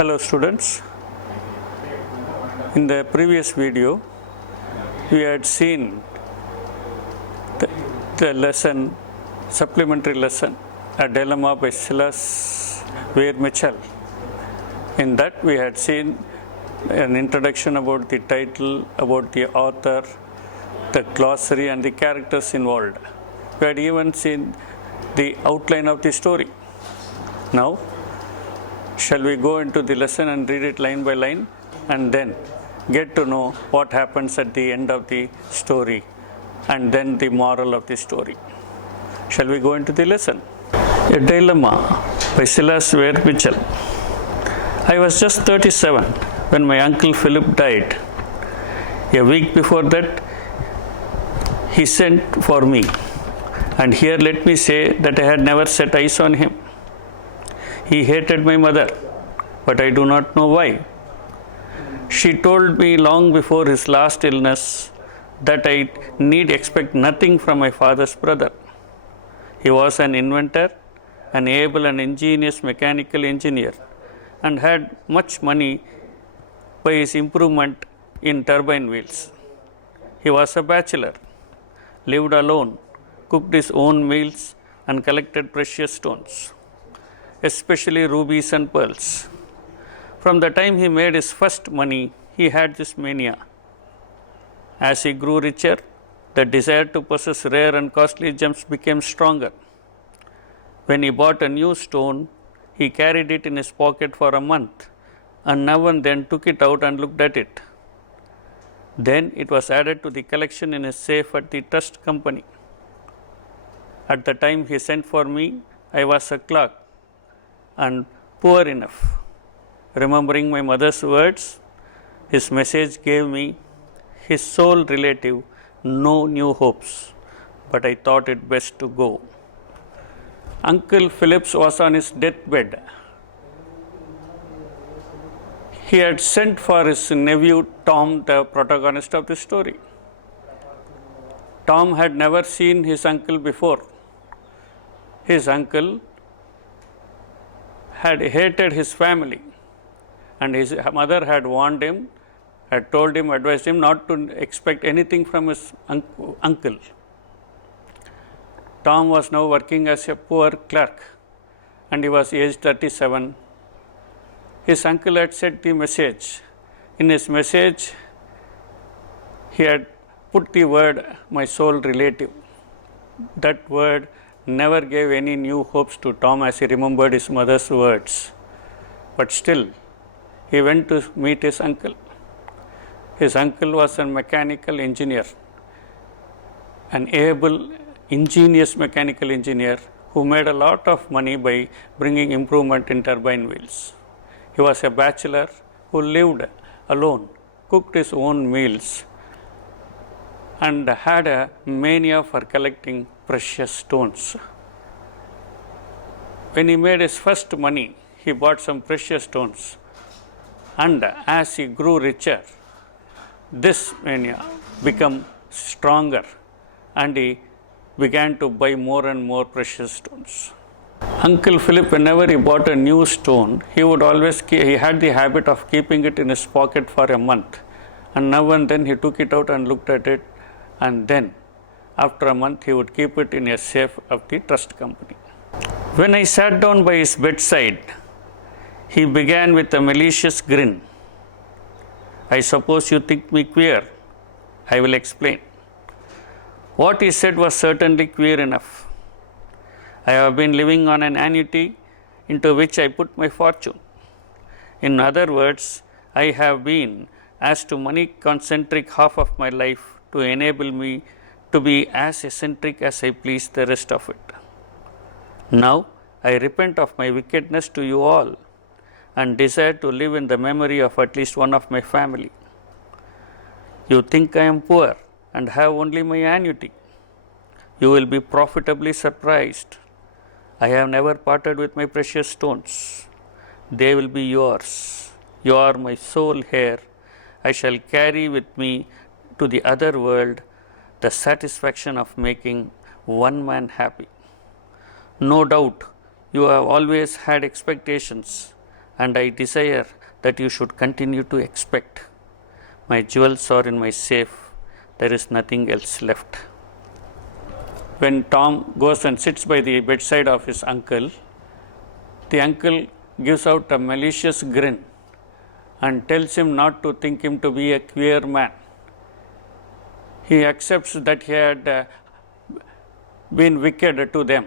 Hello students, in the previous video we had seen the lesson, supplementary lesson, A Dilemma by Silas Weir Mitchell. In that we had seen an introduction about the title, about the author, the glossary and the characters involved. We had even seen the outline of the story. Now shall we go into the lesson and read it line by line and then get to know what happens at the end of the story and then the moral of the story. Shall we go into the lesson? A Dilemma by Silas Weir Mitchell. I was just 37 when my uncle Philip died. A week before that, he sent for me, and here let me say that I had never set eyes on him. He hated my mother, but I do not know why. She told me long before his last illness that I need expect nothing from my father's brother. He was an inventor, an able and ingenious mechanical engineer, and had much money by his improvement in turbine wheels. He was a bachelor, lived alone, cooked his own meals, and collected precious stones, especially rubies and pearls. From the time he made his first money, he had this mania. As he grew richer, the desire to possess rare and costly gems became stronger. When he bought a new stone, he carried it in his pocket for a month, and now and then took it out and looked at it. Then it was added to the collection in his safe at the trust company. At the time he sent for me, I was a clerk and poor enough. Remembering my mother's words, his message gave me, his sole relative, no new hopes, but I thought it best to go. Uncle Phillips was on his deathbed. He had sent for his nephew Tom, the protagonist of the story. Tom had never seen his uncle before. His uncle had hated his family, and his mother had warned him, had told him, advised him not to expect anything from his uncle. Tom was now working as a poor clerk, and he was aged 37. His uncle had said the message. In his message, he had put the word, my sole relative. That word never gave any new hopes to Tom as he remembered his mother's words. But still, he went to meet his uncle. His uncle was a mechanical engineer, an able, ingenious mechanical engineer who made a lot of money by bringing improvement in turbine wheels. He was a bachelor who lived alone, cooked his own meals, and had a mania for collecting precious stones. When he made his first money, he bought some precious stones, and as he grew richer, this mania became stronger, and he began to buy more and more precious stones. Uncle Philip, whenever he bought a new stone, he had the habit of keeping it in his pocket for a month, and now and then he took it out and looked at it, and then after a month he would keep it in a safe of the trust company. When I sat down by his bedside, he began with a malicious grin. I suppose you think me queer. I will explain. What he said was certainly queer enough. I have been living on an annuity into which I put my fortune. In other words, I have been, as to money concentric half of my life to enable me to be as eccentric as I please the rest of it. Now I repent of my wickedness to you all and desire to live in the memory of at least one of my family. You think I am poor and have only my annuity. You will be profitably surprised. I have never parted with my precious stones. They will be yours. You are my sole heir. I shall carry with me to the other world the satisfaction of making one man happy. No doubt you have always had expectations. and I desire that you should continue to expect. My jewels are in my safe. There is nothing else left. When Tom goes and sits by the bedside of his uncle, the uncle gives out a malicious grin and tells him not to think him to be a queer man. He accepts that he had been wicked to them.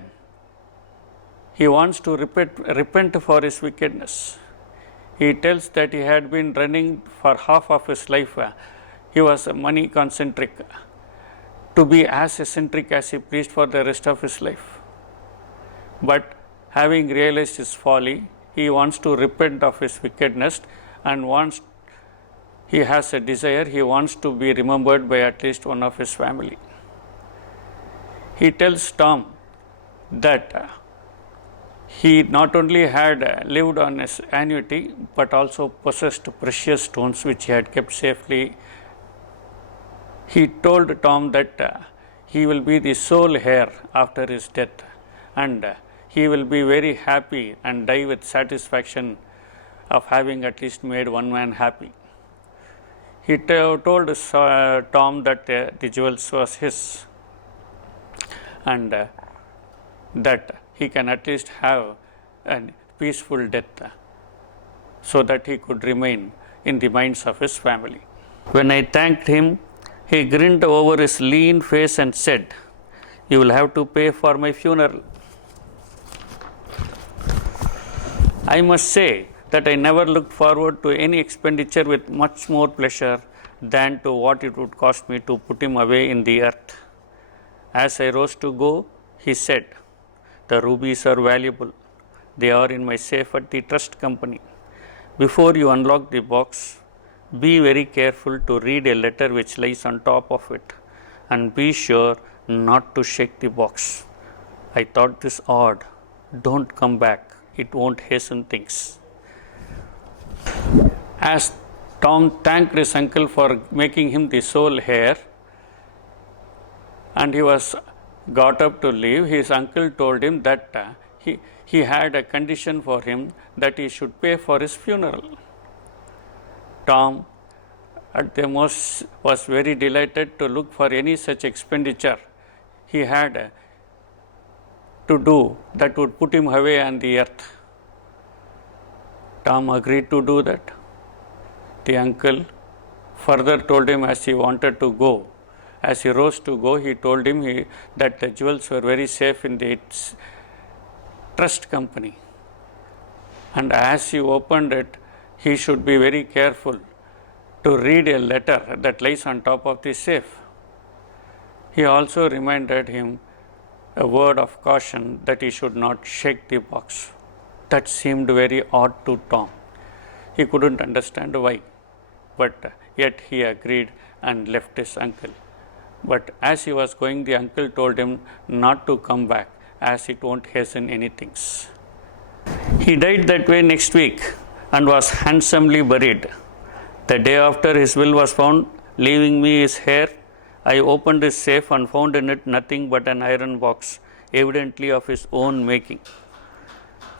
He wants to repent for his wickedness. He tells that he had been running for half of his life. He was money concentric, to be as eccentric as he pleased for the rest of his life. But having realized his folly, he wants to repent of his wickedness and he has a desire, he wants to be remembered by at least one of his family. He tells Tom that he not only had lived on his annuity but also possessed precious stones which he had kept safely. He told Tom that he will be the sole heir after his death, and he will be very happy and die with satisfaction of having at least made one man happy. He told Tom that the jewels was his, and that he can at least have a peaceful death so that he could remain in the minds of his family. When I thanked him, he grinned over his lean face and said, "You will have to pay for my funeral." I must say that I never looked forward to any expenditure with much more pleasure than to what it would cost me to put him away in the earth. As I rose to go, he said, "The rubies are valuable. They are in my safe at the trust company. Before you unlock the box, be very careful to read a letter which lies on top of it, and be sure not to shake the box." I thought this odd. Don't come back. It won't hasten things. As Tom thanked his uncle for making him the sole heir, and he was got up to leave, his uncle told him that he had a condition for him, that he should pay for his funeral. Tom at the most was very delighted to look for any such expenditure he had to do that would put him away on the earth. Tom agreed to do that. The uncle further told him, as he wanted to go, as he rose to go, he told him that the jewels were very safe in its trust company, and as he opened it, he should be very careful to read a letter that lies on top of the safe. He also reminded him a word of caution that he should not shake the box. That seemed very odd to Tom. He couldn't understand why, but yet he agreed and left his uncle. But as he was going, the uncle told him not to come back, as it won't hasten anything. He died that way next week and was handsomely buried. The day after his will was found, leaving me his heir, I opened his safe and found in it nothing but an iron box, evidently of his own making.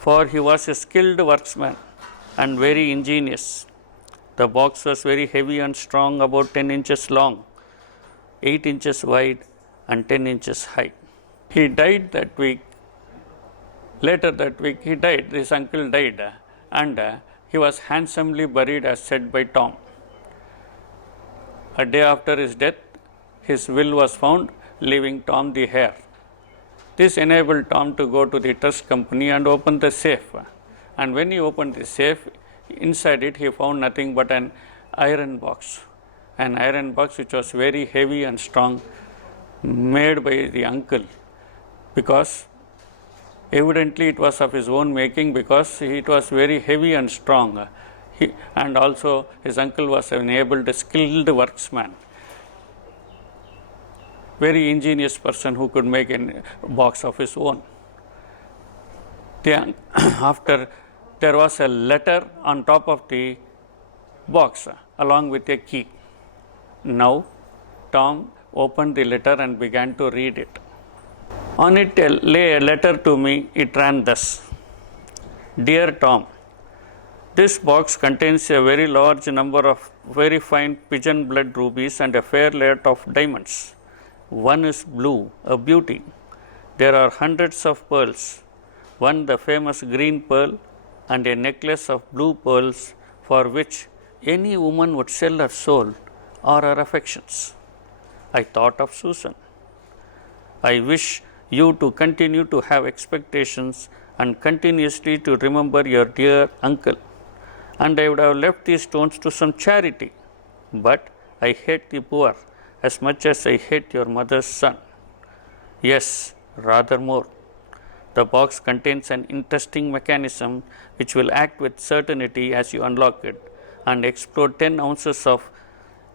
For he was a skilled worksman and very ingenious. The box was very heavy and strong, about 10 inches long, 8 inches wide, and 10 inches high. He died that week. Later that week, he died. His uncle died, and he was handsomely buried, as said by Tom. A day after his death, his will was found, leaving Tom the heir. This enabled Tom to go to the trust company and open the safe. And when he opened the safe, inside it he found nothing but an iron box. An iron box which was very heavy and strong, made by the uncle, because evidently it was of his own making, because it was very heavy and strong. And also his uncle was an able, skilled worksman, very ingenious person who could make a box of his own. After there was a letter on top of the box along with a key. Now Tom opened the letter and began to read it. On it lay a letter to me. It ran thus: "Dear Tom, This box contains a very large number of very fine pigeon blood rubies and a fair layer of diamonds. One is blue, a beauty. There are hundreds of pearls. One, the famous green pearl, and a necklace of blue pearls for which any woman would sell her soul or her affections. I thought of Susan. I wish you to continue to have expectations and continuously to remember your dear uncle. And I would have left these stones to some charity. But I hate the poor as much as I hate your mother's son. Yes, rather more. The box contains an interesting mechanism which will act with certainty as you unlock it and explode 10 ounces of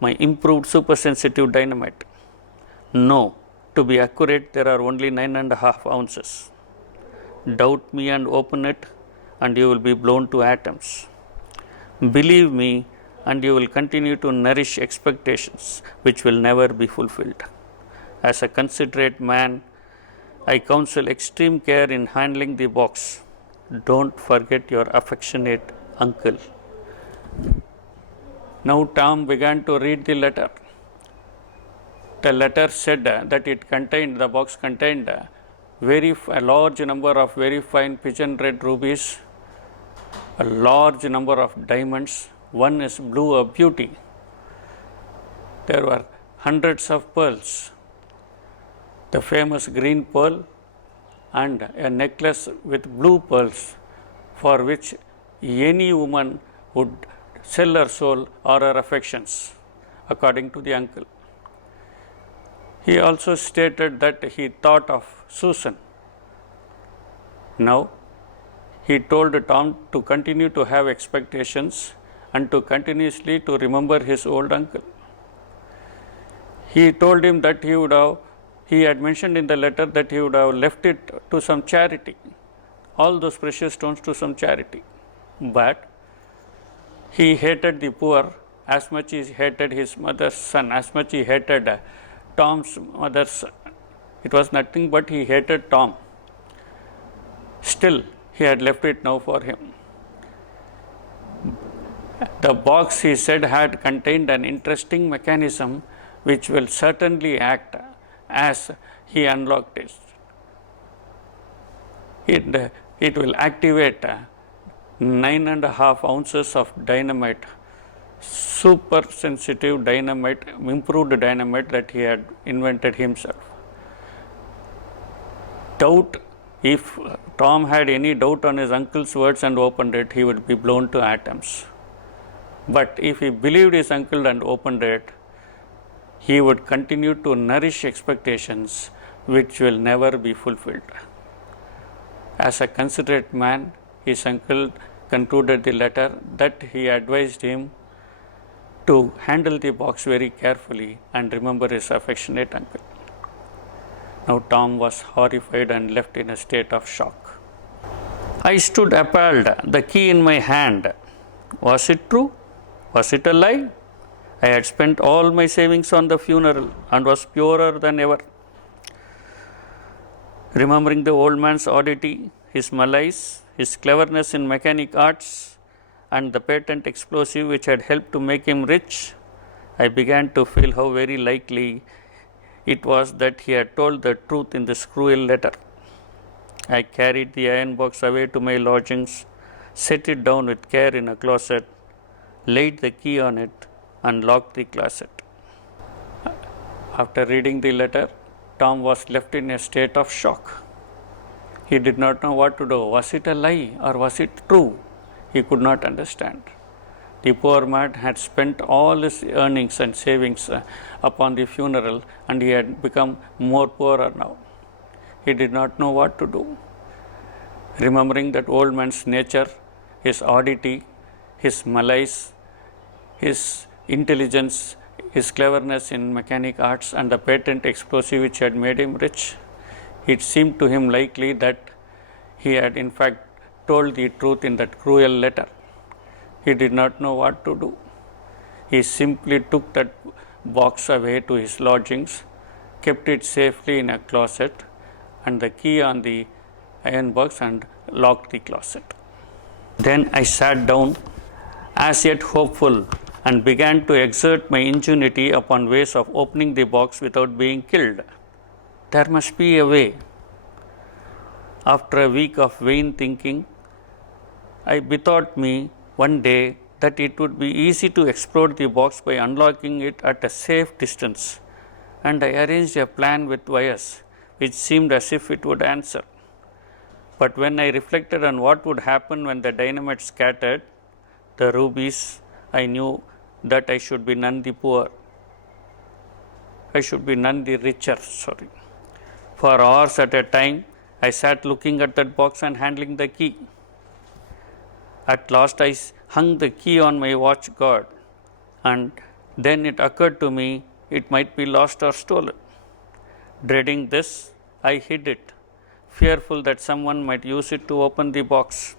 my improved supersensitive dynamite. No, to be accurate, there are only 9.5 ounces. Doubt me and open it, and you will be blown to atoms. Believe me, and you will continue to nourish expectations which will never be fulfilled. As a considerate man, I counsel extreme care in handling the box. Don't forget your affectionate uncle. Now Tom began to read the letter. The letter said that the box contained a large number of very fine pigeon red rubies, a large number of diamonds. One is blue, a beauty. There were hundreds of pearls, the famous green pearl, and a necklace with blue pearls for which any woman would sell her soul or her affections, according to the uncle. He also stated that he thought of Susan. Now, he told Tom to continue to have expectations and to continuously to remember his old uncle. He told him that he had mentioned in the letter that he would have left it to some charity, all those precious stones to some charity. But he hated the poor as much as he hated his mother's son, as much he hated Tom's mother's son. It was nothing but he hated Tom. Still, he had left it now for him. The box, he said, had contained an interesting mechanism which will certainly act as he unlocked it. It will activate 9.5 ounces of dynamite, super sensitive dynamite, improved dynamite that he had invented himself. If Tom had any doubt on his uncle's words and opened it, he would be blown to atoms. But if he believed his uncle and opened it, he would continue to nourish expectations which will never be fulfilled. As a considerate man, his uncle concluded the letter that he advised him to handle the box very carefully and remember his affectionate uncle. Now Tom was horrified and left in a state of shock. I stood appalled, the key in my hand. Was it true? Was it a lie? I had spent all my savings on the funeral and was poorer than ever. Remembering the old man's oddity, his malice, his cleverness in mechanic arts, and the patent explosive which had helped to make him rich, I began to feel how very likely it was that he had told the truth in this cruel letter. I carried the iron box away to my lodgings, set it down with care in a closet, laid the key on it, and locked the closet. After reading the letter, Tom was left in a state of shock. He did not know what to do. Was it a lie or was it true? He could not understand. The poor man had spent all his earnings and savings upon the funeral, and he had become more poorer now. He did not know what to do. Remembering that old man's nature, his oddity, his malice, his intelligence, his cleverness in mechanic arts, and the patent explosive which had made him rich, it seemed to him likely that he had in fact told the truth in that cruel letter. He did not know what to do. He simply took that box away to his lodgings, kept it safely in a closet, and the key on the iron box, and locked the closet. Then I sat down, as yet hopeful, and began to exert my ingenuity upon ways of opening the box without being killed. There must be a way. After a week of vain thinking, I bethought me one day that it would be easy to explode the box by unlocking it at a safe distance, and I arranged a plan with wires which seemed as if it would answer. But when I reflected on what would happen when the dynamite scattered the rubies, I knew that I should be none the poorer. I should be none the richer. For hours at a time, I sat looking at that box and handling the key. At last, I hung the key on my watch guard, and then it occurred to me it might be lost or stolen. Dreading this, I hid it, fearful that someone might use it to open the box.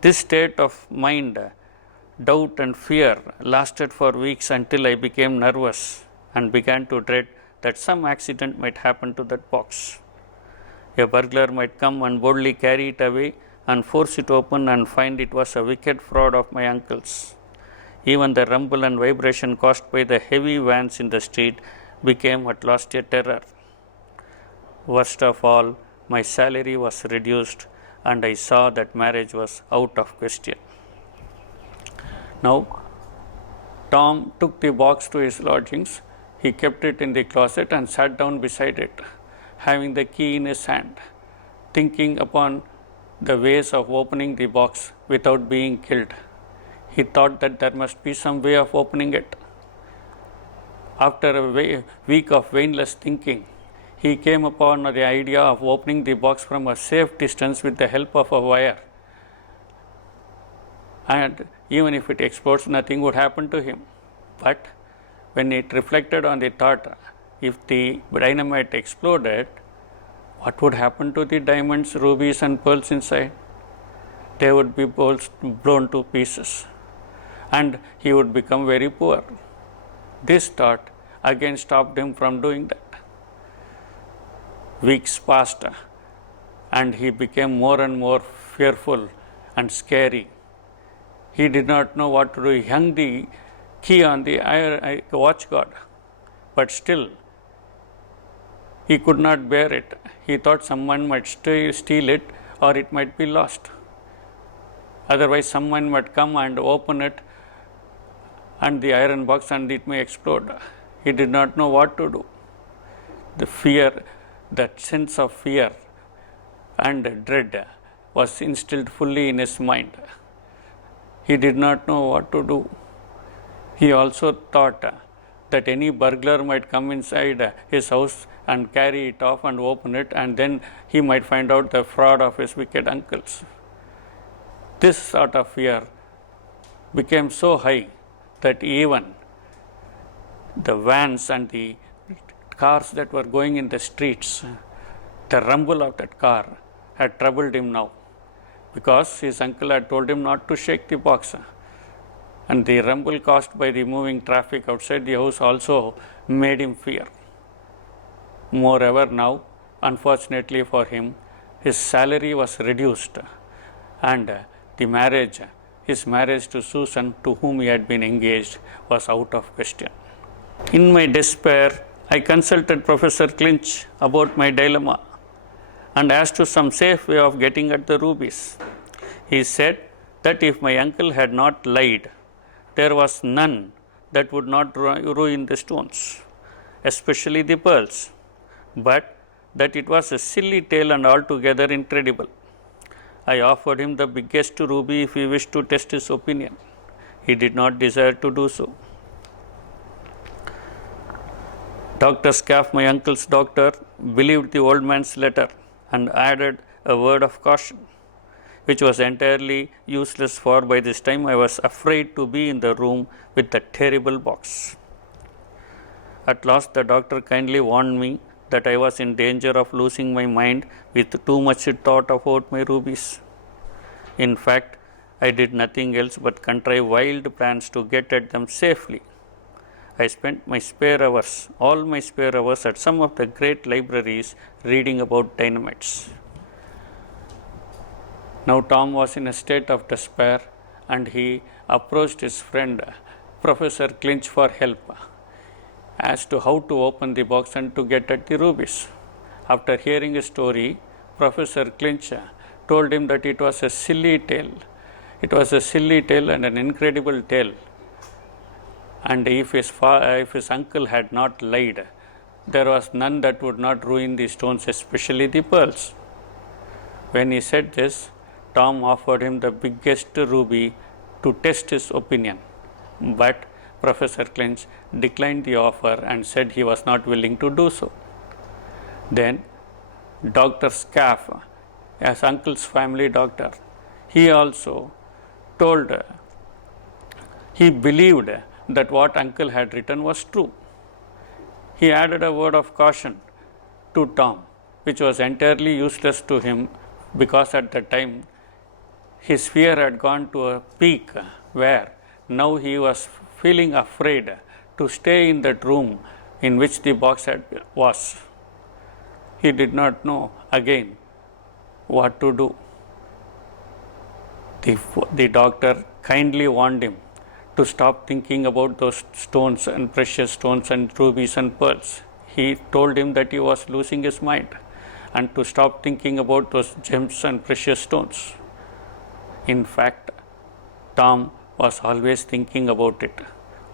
This state of mind, doubt and fear, lasted for weeks until I became nervous and began to dread that some accident might happen to that box. A burglar might come and boldly carry it away and force it open and find it was a wicked fraud of my uncle's. Even the rumble and vibration caused by the heavy vans in the street became at last a terror. Worst of all, my salary was reduced, and I saw that marriage was out of question. Now, Tom took the box to his lodgings. He kept it in the closet and sat down beside it, having the key in his hand, thinking upon the ways of opening the box without being killed. He thought that there must be some way of opening it. After a week of vainless thinking, he came upon the idea of opening the box from a safe distance with the help of a wire. And even if it explodes, nothing would happen to him. But when it reflected on the thought, if the dynamite exploded, what would happen to the diamonds, rubies and pearls inside? They would be blown to pieces, and he would become very poor. This thought again stopped him from doing that. Weeks passed, and he became more and more fearful and scary. He did not know what to do. He hung the key on the watch guard, but still he could not bear it. He thought someone might steal it, or it might be lost. Otherwise, someone might come and open it and the iron box, and it may explode. He did not know what to do. The fear, that sense of fear and dread was instilled fully in his mind. He did not know what to do. He also thought that any burglar might come inside his house and carry it off and open it, and then he might find out the fraud of his wicked uncles. This sort of fear became so high that even the vans and the cars that were going in the streets, the rumble of that car had troubled him now, because his uncle had told him not to shake the box. And the rumble caused by the moving traffic outside the house also made him fear. Moreover, now, unfortunately for him, his salary was reduced, and his marriage to Susan, to whom he had been engaged, was out of question. In my despair, I consulted Professor Clinch about my dilemma and asked for some safe way of getting at the rubies. He said that if my uncle had not lied, there was none that would not ruin the stones, especially the pearls, but that it was a silly tale and altogether incredible. I offered him the biggest ruby if he wished to test his opinion. He did not desire to do so. Dr. Scaff, my uncle's doctor, believed the old man's letter and added a word of caution, which was entirely useless, for by this time I was afraid to be in the room with the terrible box. At last the doctor kindly warned me that I was in danger of losing my mind with too much thought about my rubies. In fact, I did nothing else but contrive wild plans to get at them safely. I spent all my spare hours at some of the great libraries reading about dynamites. Now Tom was in a state of despair and he approached his friend Professor Clinch for help as to how to open the box and to get at the rubies. After hearing his story, Professor Clinch told him that it was a silly tale. It was a silly tale and an incredible tale. And if his uncle had not lied, there was none that would not ruin the stones, especially the pearls. When he said this, Tom offered him the biggest ruby to test his opinion. But Professor Clinch declined the offer and said he was not willing to do so. Then Dr. Scaff, his uncle's family doctor, he also he believed that what uncle had written was true. He added a word of caution to Tom, which was entirely useless to him because at the time his fear had gone to a peak where now he was feeling afraid to stay in that room in which the box was. He did not know again what to do. The doctor kindly warned him to stop thinking about those stones and precious stones and rubies and pearls. He told him that he was losing his mind and to stop thinking about those gems and precious stones. In fact, Tom was always thinking about it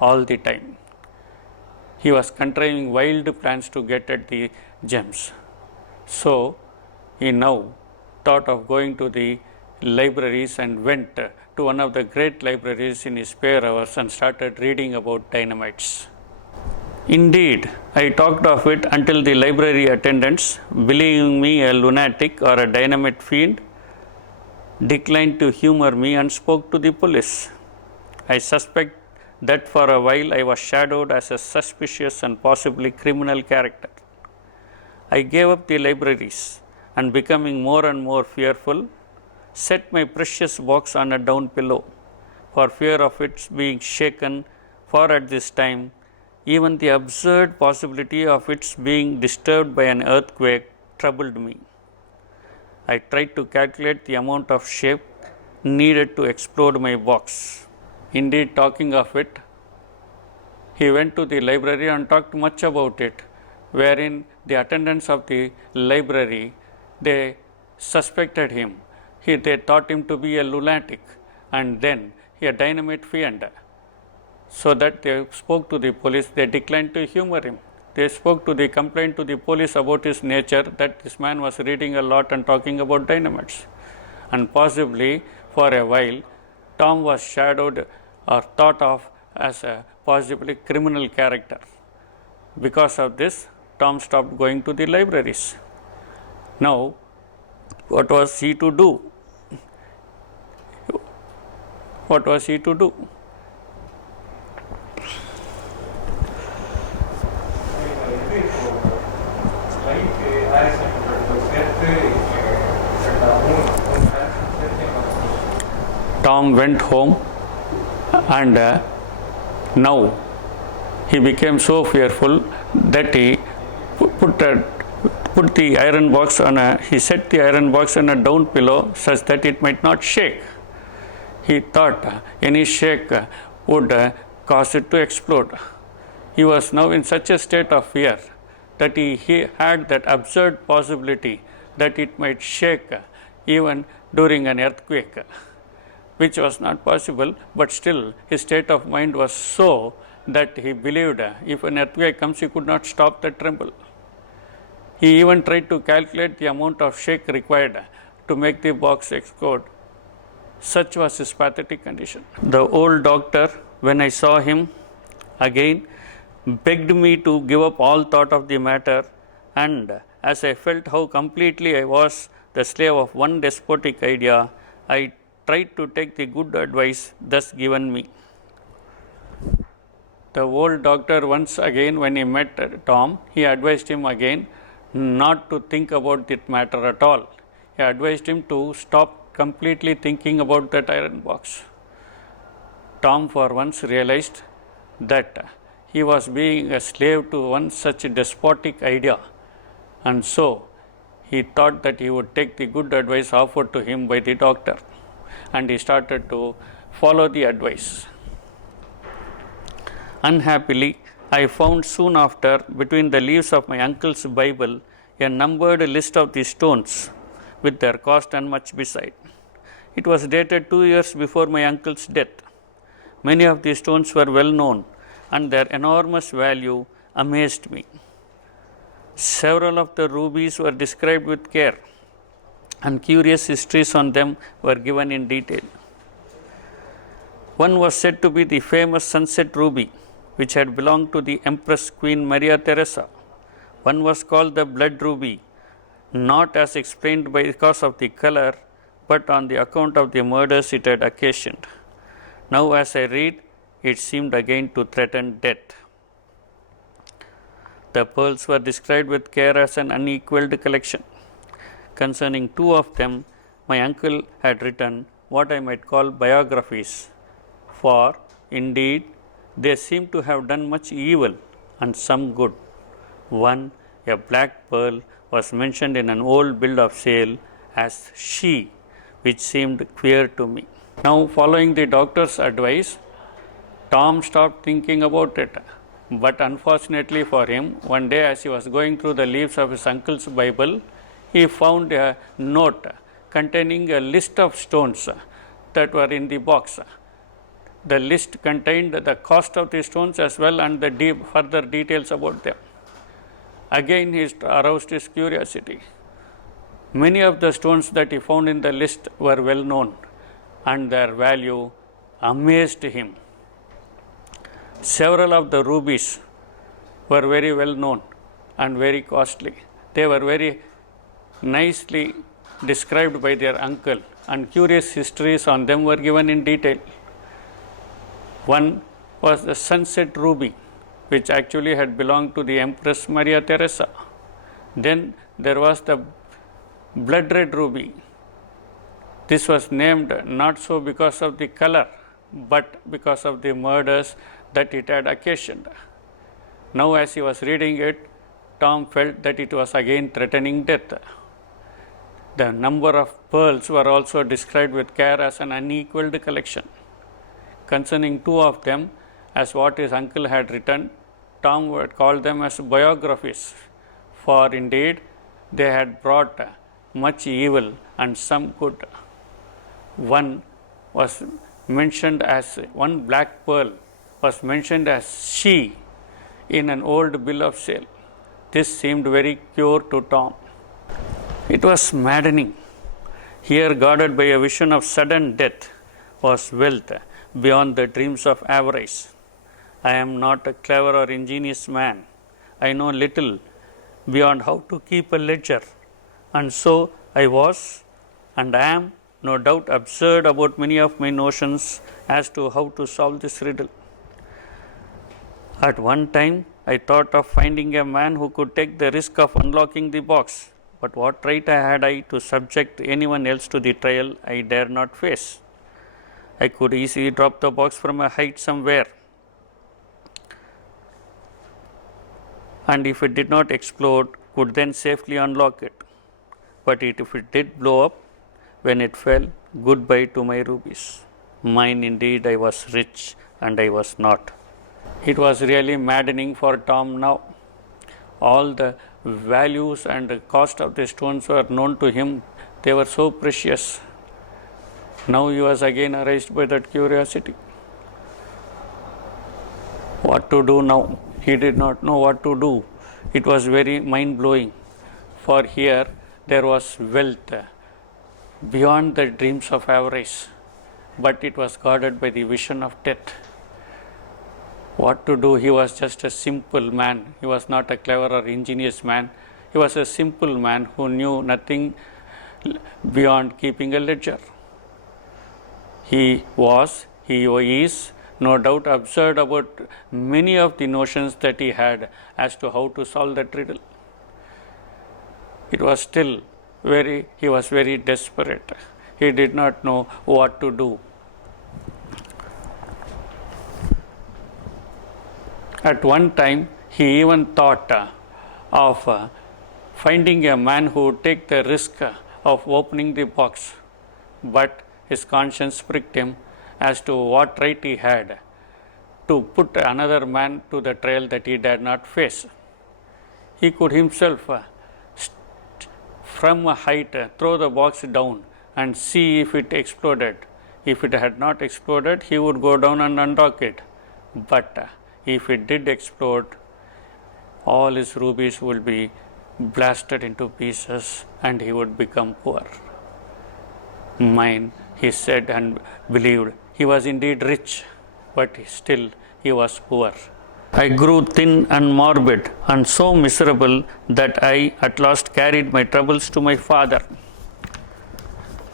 all the time. He was contriving wild plans to get at the gems. So, he now thought of going to the libraries and went to one of the great libraries in his spare hours and started reading about dynamites. Indeed, I talked of it until the library attendants, believing me a lunatic or a dynamite fiend, declined to humor me and spoke to the police. I suspect that for a while I was shadowed as a suspicious and possibly criminal character. I gave up the libraries and, becoming more and more fearful, set my precious box on a down pillow for fear of its being shaken, for at this time even the absurd possibility of its being disturbed by an earthquake troubled me. I tried to calculate the amount of shape needed to explode my box. Indeed, talking of it, he went to the library and talked much about it, wherein the attendants of the library, they suspected him. They thought him to be a lunatic and then a dynamite fiend. So that they spoke to the police. They declined to humor him. They spoke to the complaint to the police about his nature, that this man was reading a lot and talking about dynamites. And possibly for a while, Tom was shadowed or thought of as a possibly criminal character. Because of this, Tom stopped going to the libraries. Now, what was he to do? What was he to do? Tom went home and now he became so fearful that he put the iron box he set the iron box on a down pillow such that it might not shake. He thought any shake would cause it to explode. He was now in such a state of fear that he had that absurd possibility that it might shake even during an earthquake, which was not possible, but still his state of mind was so that he believed if an earthquake comes, he could not stop the tremble. He even tried to calculate the amount of shake required to make the box explode. Such was his pathetic condition. The old doctor, when I saw him again, begged me to give up all thought of the matter, and as I felt how completely I was the slave of one despotic idea, I tried to take the good advice thus given me. The old doctor once again, when he met Tom, he advised him again not to think about that matter at all. He advised him to stop completely thinking about that iron box. Tom for once realized that he was being a slave to one such despotic idea, and so he thought that he would take the good advice offered to him by the doctor, and he started to follow the advice. Unhappily, I found soon after, between the leaves of my uncle's Bible, a numbered list of the stones with their cost and much beside. It was dated 2 years before my uncle's death. Many of the stones were well known, and their enormous value amazed me. Several of the rubies were described with care, and curious histories on them were given in detail. One was said to be the famous sunset ruby, which had belonged to the Empress Queen Maria Theresa. One was called the blood ruby, not as explained because of the color, but on the account of the murders it had occasioned. Now, as I read, it seemed again to threaten death. The pearls were described with care as an unequalled collection. Concerning 2 of them, my uncle had written what I might call biographies, for indeed they seem to have done much evil and some good. One, a black pearl, was mentioned in an old bill of sale as she, which seemed queer to me. Now, following the doctor's advice, Tom stopped thinking about it. But unfortunately for him, one day as he was going through the leaves of his uncle's Bible, he found a note containing a list of stones that were in the box. The list contained the cost of the stones as well and the further details about them. Again, he aroused his curiosity. Many of the stones that he found in the list were well known, and their value amazed him. Several of the rubies were very well known and very costly. They were very nicely described by their uncle, and curious histories on them were given in detail. One was the sunset ruby, which actually had belonged to the Empress Maria Theresa. Then there was the blood red ruby. This was named not so because of the color, but because of the murders that it had occasioned. Now, as he was reading it, Tom felt that it was again threatening death. The number of pearls were also described with care as an unequalled collection. Concerning 2 of them, as what his uncle had written, Tom would call them as biographies, for indeed they had brought much evil and some good. One was mentioned as, one black pearl was mentioned as she in an old bill of sale. This seemed very cure to Tom. It was maddening. Here, guarded by a vision of sudden death, was wealth beyond the dreams of avarice. I am not a clever or ingenious man. I know little beyond how to keep a ledger, and so I was and am no doubt absurd about many of my notions as to how to solve this riddle. At one time, I thought of finding a man who could take the risk of unlocking the box, but what right had I to subject anyone else to the trial I dare not face? I could easily drop the box from a height somewhere, and if it did not explode, could then safely unlock it. But if it did blow up, when it fell, goodbye to my rubies. Mine indeed, I was rich, and I was not. It was really maddening for Tom now. All the values and the cost of the stones were known to him. They were so precious. Now he was again aroused by that curiosity. What to do now? He did not know what to do. It was very mind-blowing, for here there was wealth beyond the dreams of avarice, but it was guarded by the vision of death. What to do? He was just a simple man. He was not a clever or ingenious man. He was a simple man who knew nothing beyond keeping a ledger. He is no doubt absurd about many of the notions that he had as to how to solve that riddle. It was still he was very desperate. He did not know what to do. At one time, he even thought of finding a man who would take the risk of opening the box, but his conscience pricked him as to what right he had to put another man to the trial that he dared not face. He could himself, from a height, throw the box down and see if it exploded. If it had not exploded, he would go down and unlock it. But if it did explode, all his rubies would be blasted into pieces and he would become poor. Mine, he said and believed. He was indeed rich, but still he was poor. I grew thin and morbid and so miserable that I at last carried my troubles to my father.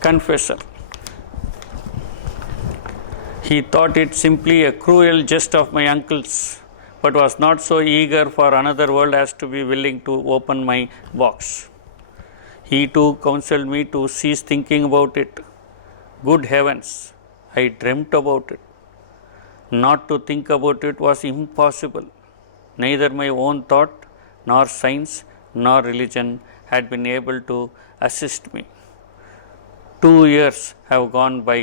Confessor. He thought it simply a cruel jest of my uncle's, but was not so eager for another world as to be willing to open my box. He too counseled me to cease thinking about it. Good heavens, I dreamt about it. Not to think about it was impossible. Neither my own thought, nor science, nor religion had been able to assist me. 2 years have gone by.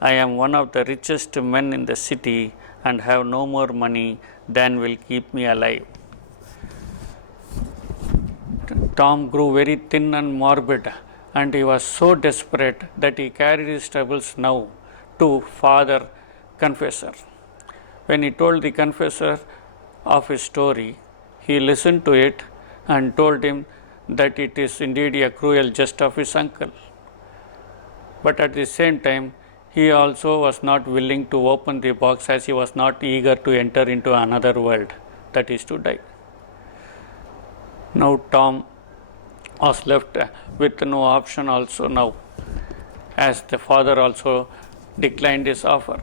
I am one of the richest men in the city and have no more money than will keep me alive. Tom grew very thin and morbid, and he was so desperate that he carried his troubles now to Father Confessor. When he told the confessor of his story, he listened to it and told him that it is indeed a cruel jest of his uncle. But at the same time, he also was not willing to open the box, as he was not eager to enter into another world, that is to die. Now Tom was left with no option also now, as the father also declined his offer.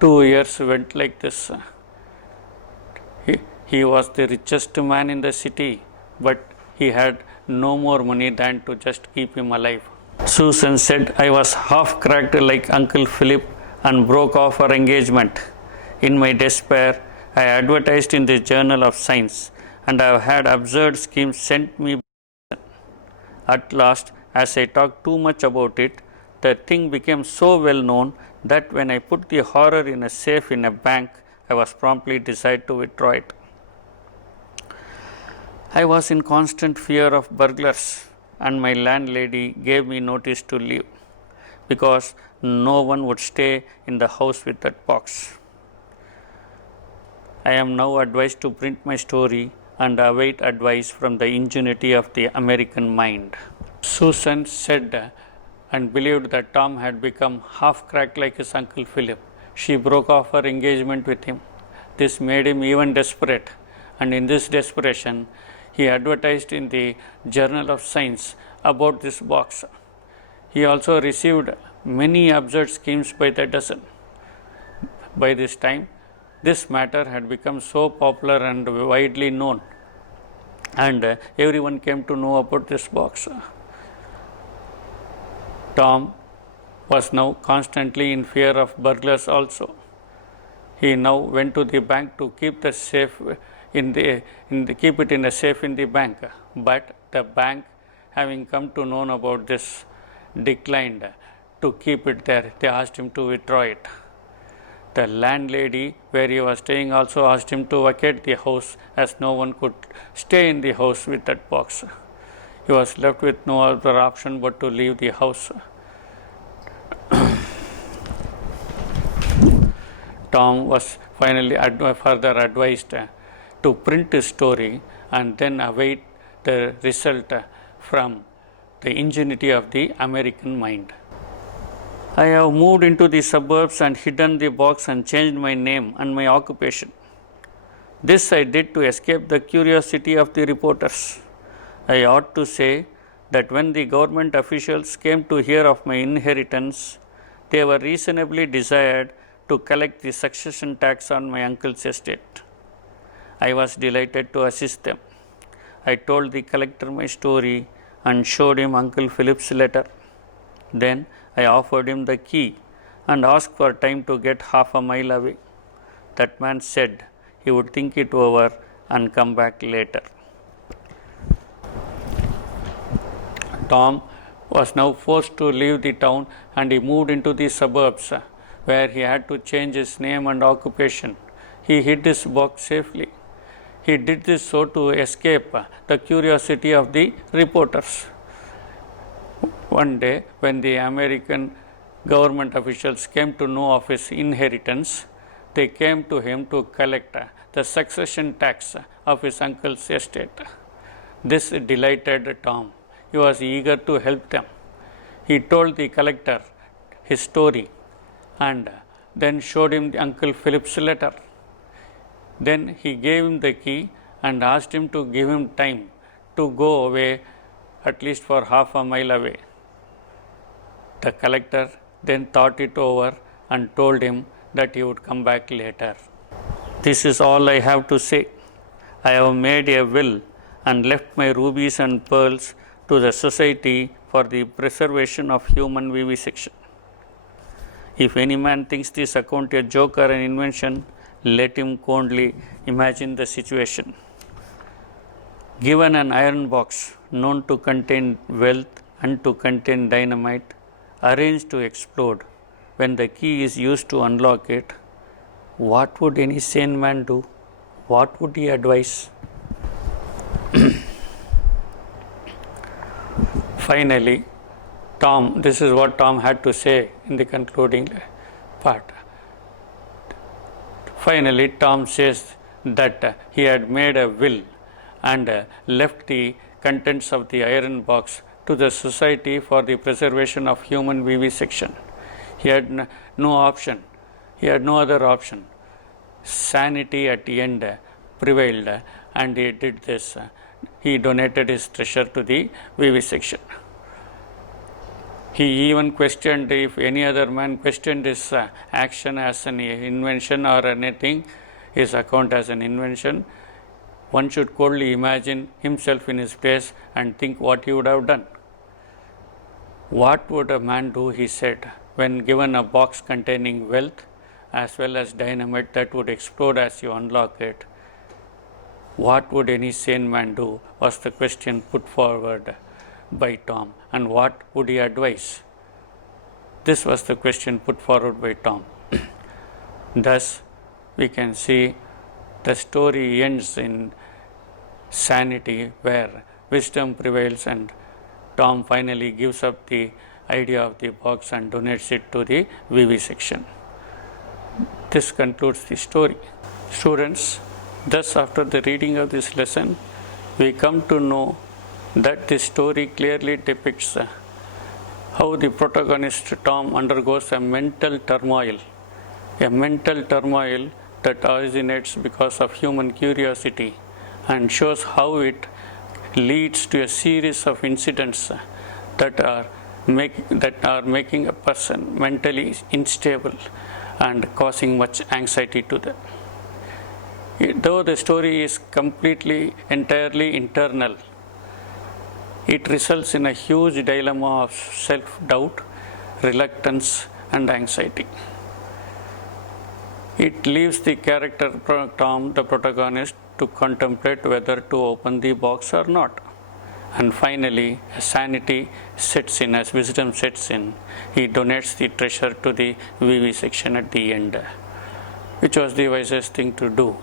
2 years went like this. He was the richest man in the city, but he had no more money than to just keep him alive. Susan said I was half cracked like Uncle Philip and broke off our engagement. In my despair, I advertised in the Journal of Science, and I have had absurd schemes sent me. At last, as I talked too much about it, the thing became so well known that when I put the horror in a safe in a bank, I was promptly decided to withdraw it. I was in constant fear of burglars, and my landlady gave me notice to leave, because no one would stay in the house with that box. I am now advised to print my story and await advice from the ingenuity of the American mind. Susan said and believed that Tom had become half cracked like his Uncle Philip. She broke off her engagement with him. This made him even desperate, and in this desperation, he advertised in the Journal of Science about this box. He also received many absurd schemes by the dozen. By this time, this matter had become so popular and widely known, and everyone came to know about this box. Tom was now constantly in fear of burglars also. He now went to the bank to keep the safe keep it in a safe in the bank. But the bank, having come to know about this, declined to keep it there. They asked him to withdraw it. The landlady where he was staying also asked him to vacate the house, as no one could stay in the house with that box. He was left with no other option but to leave the house. Tom was finally further advised to print his story and then await the result from the ingenuity of the American mind. I have moved into the suburbs and hidden the box and changed my name and my occupation. This I did to escape the curiosity of the reporters. I ought to say that when the government officials came to hear of my inheritance, they were reasonably desired to collect the succession tax on my uncle's estate. I was delighted to assist them. I told the collector my story and showed him Uncle Philip's letter. Then I offered him the key and asked for time to get half a mile away. That man said he would think it over and come back later. Tom was now forced to leave the town and he moved into the suburbs where he had to change his name and occupation. He hid his box safely. He did this so to escape the curiosity of the reporters. One day, when the American government officials came to know of his inheritance, they came to him to collect the succession tax of his uncle's estate. This delighted Tom. He was eager to help them. He told the collector his story and then showed him Uncle Philip's letter. Then he gave him the key and asked him to give him time to go away, at least for half a mile away. The collector then thought it over and told him that he would come back later. This is all I have to say. I have made a will and left my rubies and pearls to the Society for the Preservation of Human Vivisection. If any man thinks this account a joke or an invention, let him coldly imagine the situation. Given an iron box known to contain wealth and to contain dynamite, arranged to explode, when the key is used to unlock it, what would any sane man do? What would he advise? Finally, this is what Tom had to say in the concluding part. Finally, Tom says that he had made a will and left the contents of the iron box to the Society for the Preservation of Human Vivisection. He had no option. He had no other option. Sanity at the end prevailed and he did this. He donated his treasure to the vivisection. He even questioned if any other man questioned his action as an invention or anything, his account as an invention. One should coldly imagine himself in his place and think what he would have done. What would a man do, he said, when given a box containing wealth as well as dynamite that would explode as you unlock it? What would any sane man do, was the question put forward by Tom, and what would he advise? This was the question put forward by Tom. Thus, we can see the story ends in sanity where wisdom prevails and Tom finally gives up the idea of the box and donates it to the vivisection. This concludes the story. Students, thus after the reading of this lesson, we come to know that this story clearly depicts how the protagonist Tom undergoes a mental turmoil that originates because of human curiosity and shows how it leads to a series of incidents that are making a person mentally unstable and causing much anxiety to them. Though the story is entirely internal, it results in a huge dilemma of self-doubt, reluctance, and anxiety. It leaves the character Tom, the protagonist, to contemplate whether to open the box or not. And finally, sanity sets in, as wisdom sets in. He donates the treasure to the vivisection at the end, which was the wisest thing to do.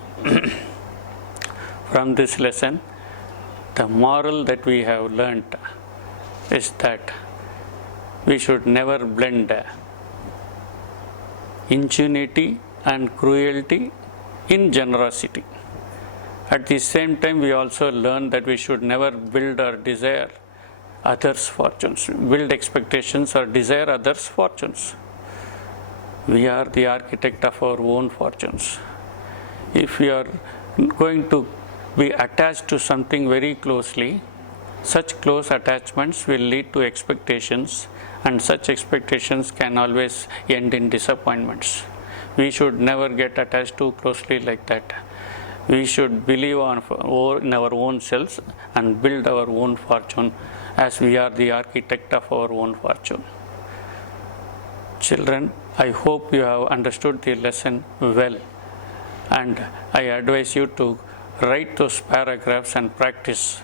From this lesson, the moral that we have learnt is that we should never blend ingenuity and cruelty in generosity. At the same time, we also learn that we should never build or desire others' fortunes, build expectations or desire others' fortunes. We are the architect of our own fortunes. If we are going to be attached to something very closely, such close attachments will lead to expectations, and such expectations can always end in disappointments. We should never get attached too closely like that. We should believe in our own selves and build our own fortune, as we are the architect of our own fortune. Children, I hope you have understood the lesson well, and I advise you to write those paragraphs and practice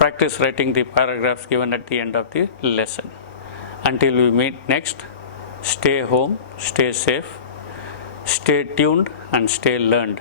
practice writing the paragraphs given at the end of the lesson. Until we meet next, stay home, stay safe, stay tuned and stay learned.